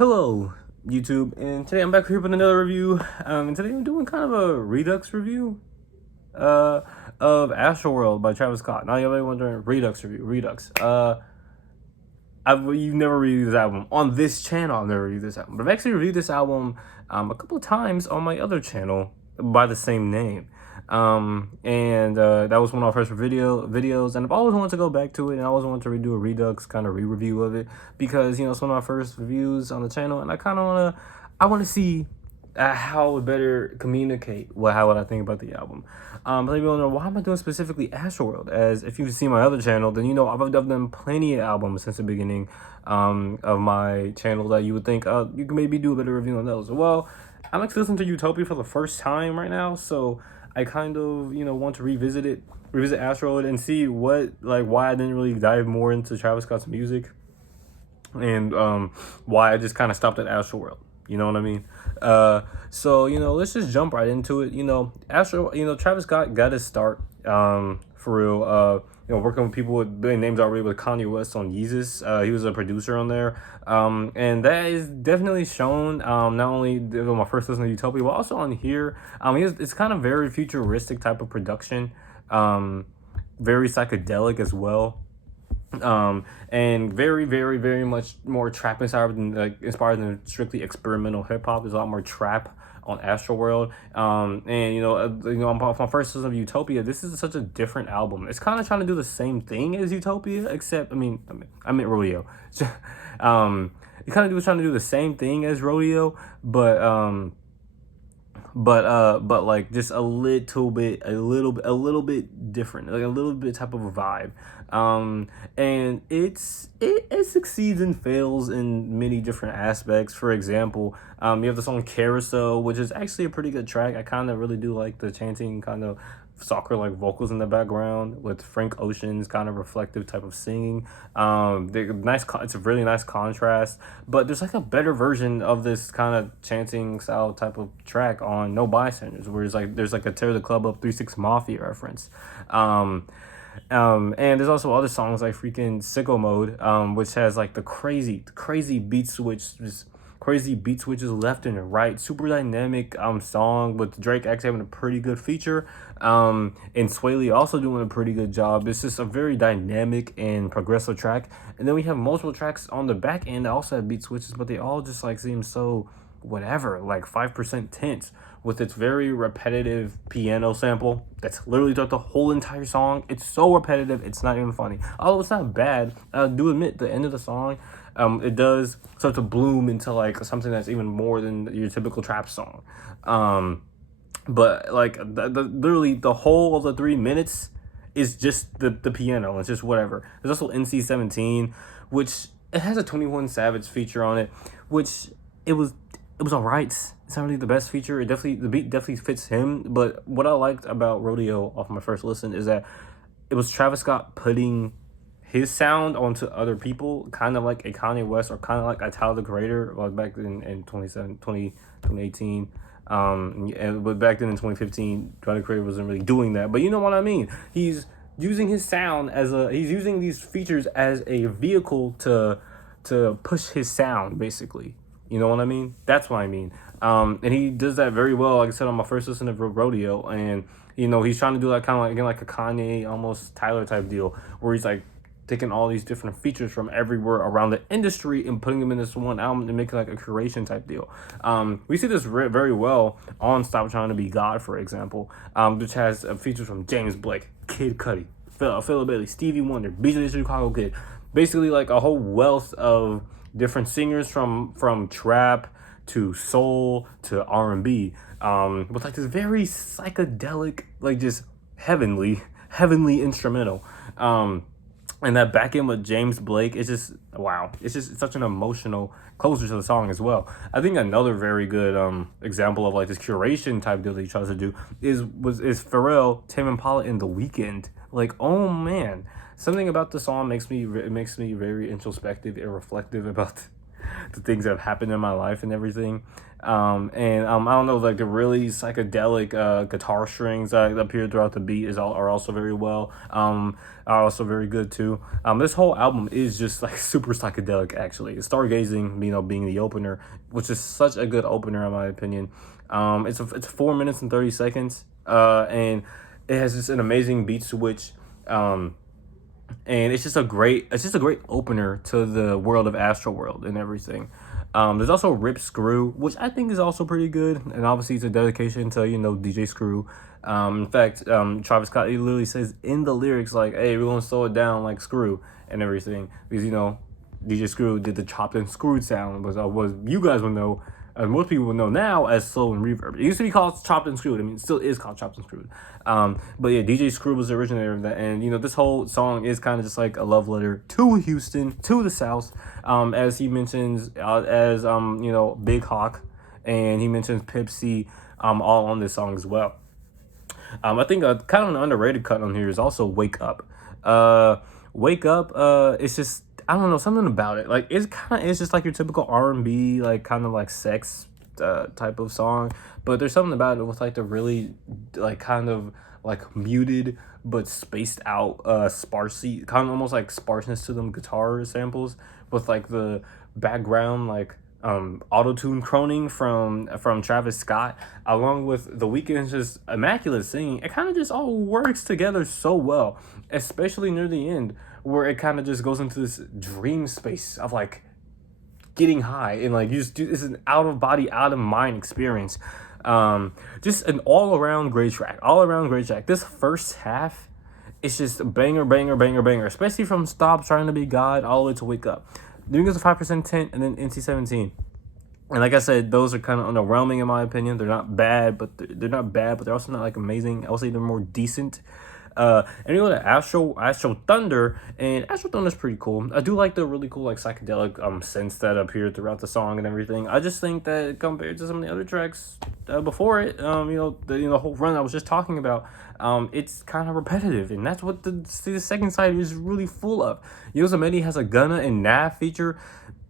Hello, YouTube, and today I'm back here with another review. And today I'm doing kind of a Redux review, uh, of Astroworld by Travis Scott. Now you're wondering, Redux review, Redux. You've never reviewed this album on this channel. I've never reviewed this album, but I've actually reviewed this album, a couple of times on my other channel by the same name. That was one of our first videos, and I've always wanted to go back to it, and I always wanted to redo a Redux kind of re-review of it, because it's one of my first reviews on the channel, and I want to see how it better communicate what I think about the album. But people know, why am I doing specifically Astroworld? As if you've seen my other channel, then I've done plenty of albums since the beginning of my channel that you would think you can maybe do a better review on those. Well, I'm actually listening to Utopia for the first time right now, so I kind of want to revisit Astroworld and see why I didn't really dive more into Travis Scott's music, and why I just kind of stopped at Astroworld. You know what I mean? So let's just jump right into it. Travis Scott got his start for real. Working with people with big names already, with Kanye West on Yeezus. He was a producer on there. And that is definitely shown. Not only my first listen to Utopia, but also on here. It's kind of very futuristic type of production. Very psychedelic as well. And very, very, very much more trap inspired than strictly experimental hip hop. There's a lot more trap on Astroworld. On my first listen of Utopia, this is such a different album. It's kind of trying to do the same thing as Utopia, except I meant Rodeo. It kind of trying to do the same thing as Rodeo, but like just a little bit different, like a little bit type of a vibe. And it succeeds and fails in many different aspects. For example, you have the song Carousel, which is actually a pretty good track. I kind of really do like the chanting kind of soccer like vocals in the background, with Frank Ocean's kind of reflective type of singing. It's a really nice contrast. But there's like a better version of this kind of chanting style type of track on No Bystanders, where there's like a Tear the Club Up 3-6 Mafia reference. And there's also other songs like freaking Sicko Mode, which has like the crazy beat switch, just crazy beat switches left and right, super dynamic song, with Drake actually having a pretty good feature, and Swae also doing a pretty good job. It's just a very dynamic and progressive track. And then we have multiple tracks on the back end that also have beat switches, but they all just like seem so whatever, like 5% Tint, with its very repetitive piano sample that's literally throughout the whole entire song. It's so repetitive, it's not even funny. Although it's not bad, I do admit the end of the song, it does start to bloom into like something that's even more than your typical trap song. But like literally the whole of the 3 minutes is just the piano. It's just whatever. There's also NC-17, which it has a 21 Savage feature on it, which it was alright. It's not really the best feature. The beat definitely fits him. But what I liked about Rodeo off my first listen is that it was Travis Scott putting his sound onto other people, kind of like a Kanye West, or kind of like a Tyler the Creator, like back in 2018. But back then in 2015, Tyler the Creator wasn't really doing that. But you know what I mean? He's using his sound he's using these features as a vehicle to push his sound, basically. You know what I mean? That's what I mean. And he does that very well, like I said, on my first listen of Rodeo. And, he's trying to do that kind of like a Kanye, almost Tyler type deal, where he's like taking all these different features from everywhere around the industry and putting them in this one album and making like a curation type deal. We see this very well on Stop Trying to Be God, for example, which has features from James Blake, Kid Cudi, Phil Bailey, Stevie Wonder, BJ Chicago Kid. Basically like a whole wealth of different singers from trap to soul to R&B, with like this very psychedelic, like just heavenly instrumental. And that back end with James Blake, it's just wow. It's such an emotional closer to the song as well. I think another very good example of like this curation type deal that he tries to do is Pharrell, Tame, Impala, in The Weeknd. Like, oh man, something about the song makes me very introspective and reflective about the things that have happened in my life and everything. I don't know, like the really psychedelic guitar strings that appear throughout the beat are also very well. Are also very good too. This whole album is just like super psychedelic. Actually, Stargazing, being the opener, which is such a good opener in my opinion. It's 4 minutes and 30 seconds. And it has just an amazing beat switch. And it's just a great opener to the world of Astroworld and everything. There's also Rip Screw, which I think is also pretty good, and obviously it's a dedication to DJ Screw. In fact, Travis Scott, he literally says in the lyrics like, "Hey, we're gonna slow it down like Screw and everything," because DJ Screw did the chopped and screwed sound, was you guys would know, most people would know now as slow and reverb. It used to be called chopped and screwed. I mean, it still is called chopped and screwed. But yeah, DJ Screw was the originator of that, and this whole song is kind of just like a love letter to Houston, to the South, as he mentions as Big Hawk, and he mentions Pip C, all on this song as well. I think kind of an underrated cut on here is also Wake Up. Wake Up, it's just, I don't know, something about it. Like, it's just like your typical R&B, like, kind of like sex type of song. But there's something about it with, like, the really, like, kind of, like, muted but spaced out, sparsely, kind of almost like sparseness to them guitar samples with, like, the background, like, auto-tune croning from Travis Scott, along with The Weeknd's just immaculate singing. It kind of just all works together so well, especially near the end, where it kind of just goes into this dream space of like getting high and like it's an out of body, out of mind experience. Just an all around great track. This first half, it's just banger, banger, banger, banger, especially from Stop Trying to Be God all the way to Wake Up. Then goes to 5% Tint and then NC-17. And like I said, those are kind of underwhelming in my opinion. They're not bad, but they're also not like amazing. I would say they're more decent. And you go to Astrothunder, and Astrothunder is pretty cool. I do like the really cool like psychedelic synths that appear throughout the song and everything. I just think that compared to some of the other tracks before it, the whole run I was just talking about, it's kind of repetitive, and that's what the second side is really full of. Yosemite has a Gunna and Nav feature.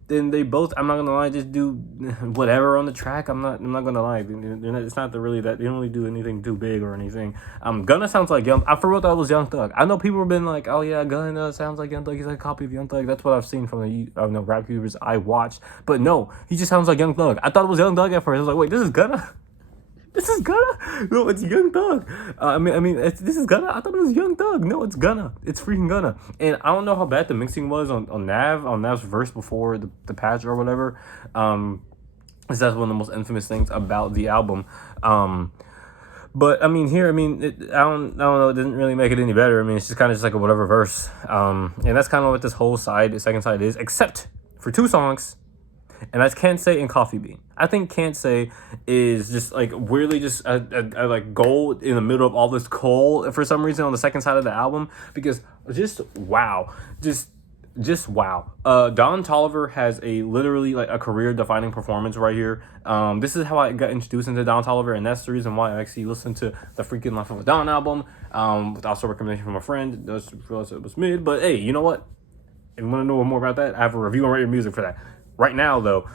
Then they both, I'm not gonna lie, just do whatever on the track. I'm not gonna lie. It's not really that they don't really do anything too big or anything. Gunna sounds like Young. I forgot that was Young Thug. I know people have been like, oh yeah, Gunna sounds like Young Thug. He's like a copy of Young Thug. That's what I've seen from the rap YouTubers I watched. But no, he just sounds like Young Thug. I thought it was Young Thug at first. I was like, wait, this is Gunna. This is Gunna? No, it's Young Thug. This is Gunna? I thought it was Young Thug. No, it's Gunna. It's freaking Gunna. And I don't know how bad the mixing was on Nav's verse before the patch or whatever. That's one of the most infamous things about the album. But I mean, here, I don't know. It didn't really make it any better. I mean, it's just kind of just like a whatever verse. And that's kind of what this whole second side is, except for two songs. And that's Can't Say and Coffee Bean. I think Can't Say is just like weirdly just a like gold in the middle of all this coal for some reason on the second side of the album, because just wow. Don Toliver has literally like a career defining performance right here. This is how I got introduced into Don Toliver, and that's the reason why I actually listened to the freaking Life of a Don album, with also a recommendation from a friend. I just realized it was mid, but hey, you know what? If you want to know more about that, I have a review on Radio Music for that. Right now, though,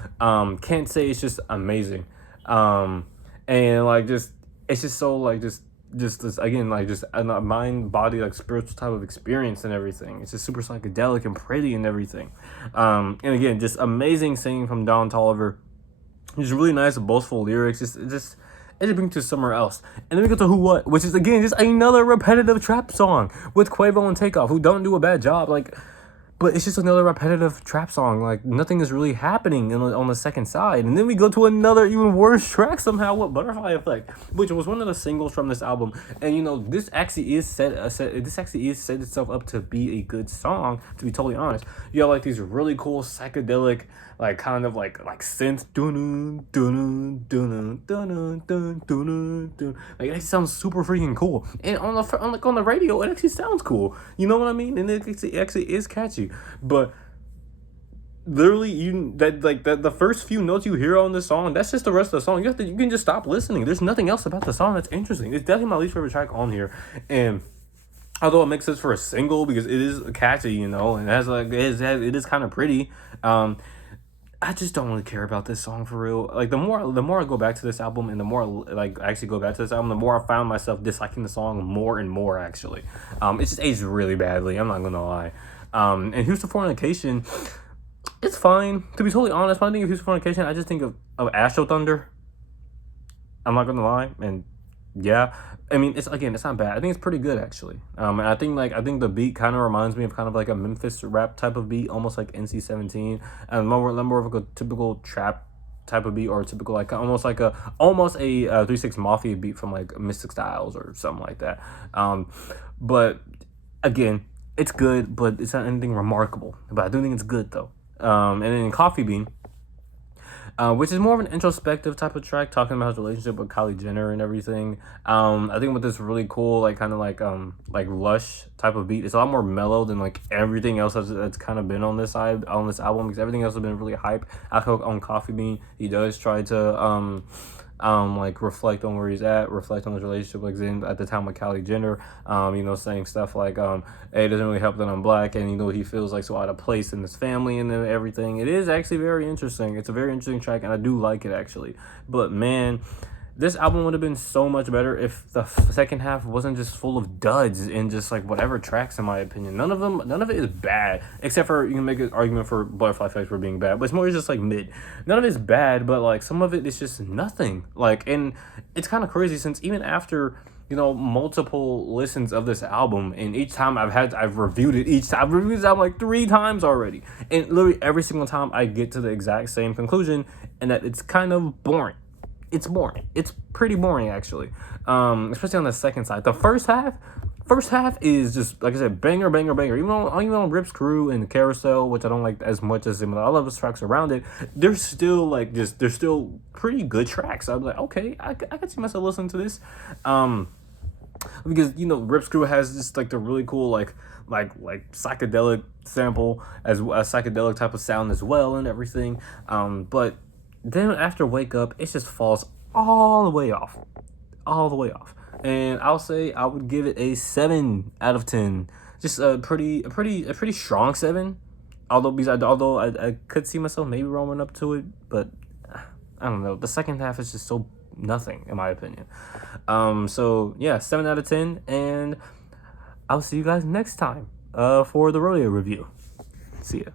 Can't Say it's just amazing, and like it's just so like just this again like just a mind, body, like spiritual type of experience and everything. It's just super psychedelic and pretty and everything, and again just amazing singing from Don Toliver. Just really nice, boastful lyrics. It just brings to somewhere else. And then we go to Who What, which is again just another repetitive trap song with Quavo and Takeoff, who don't do a bad job. But it's just another repetitive trap song. Like, nothing is really happening on the second side. And then we go to another even worse track somehow with Butterfly Effect, which was one of the singles from this album. And, this actually is set itself up to be a good song, to be totally honest. You have, like, these really cool psychedelic, like, kind of, like synth. Like, it sounds super freaking cool. And on the radio, it actually sounds cool. You know what I mean? And it actually is catchy. But literally, the first few notes you hear on this song, that's just the rest of the song. You can just stop listening. There's nothing else about the song that's interesting. It's definitely my least favorite track on here, and although it makes sense for a single because it is catchy, and it is kind of pretty. I just don't really care about this song for real. Like the more I go back to this album, and the more like I actually go back to this album, the more I found myself disliking the song more and more. Actually, it's just aged really badly. I'm not gonna lie. And Houston Fornication, it's fine. To be totally honest, when I think of Houston Fornication, I just think of Astrothunder. I'm not gonna lie, and yeah, I mean it's not bad. I think it's pretty good actually. And I think the beat kind of reminds me of kind of like a Memphis rap type of beat, almost like NC-17, and more of like a typical trap type of beat, or a typical like almost a 3 6 Mafia beat from like Mystic Styles or something like that. But again, it's good, but it's not anything remarkable. But I do think it's good though. And then Coffee Bean, which is more of an introspective type of track, talking about his relationship with Kylie Jenner and everything. I think with this really cool, like kind of like lush type of beat, it's a lot more mellow than like everything else that's kind of been on this album, because everything else has been really hype. I feel like on Coffee Bean, he does try to like reflect on where he's at, reflect on his relationship like at the time with Kylie Jenner, saying stuff like hey, it doesn't really help that I'm black, and he feels like so out of place in his family and everything. It is actually very interesting. It's a very interesting track, and I do like it actually. But man, this album would have been so much better if the second half wasn't just full of duds and just like whatever tracks, in my opinion. None of it is bad, except for you can make an argument for Butterfly Effect for being bad, but it's more just like mid. None of it's bad, but like some of it is just nothing. Like, and it's kind of crazy since even after multiple listens of this album, and each time I've reviewed it, I've reviewed this album like 3 times already, and literally every single time I get to the exact same conclusion, and that it's kind of boring. It's boring. It's pretty boring actually, especially on the second side. The first half is just, like I said, banger, banger, banger. Even on Rip's Crew and Carousel, which I don't like as much as I love his tracks around it, they're still pretty good tracks. I'm like, okay, I can see myself listening to this, because Rip's Crew has just like the really cool like psychedelic sample, as a psychedelic type of sound as well and everything, but then after Wake Up, it just falls all the way off. And I'll say I would give it a 7 out of 10. Just a pretty strong 7. Although I could see myself maybe rolling up to it, but I don't know. The second half is just so nothing, in my opinion. So yeah, 7 out of 10, and I'll see you guys next time for the rodeo review. See ya.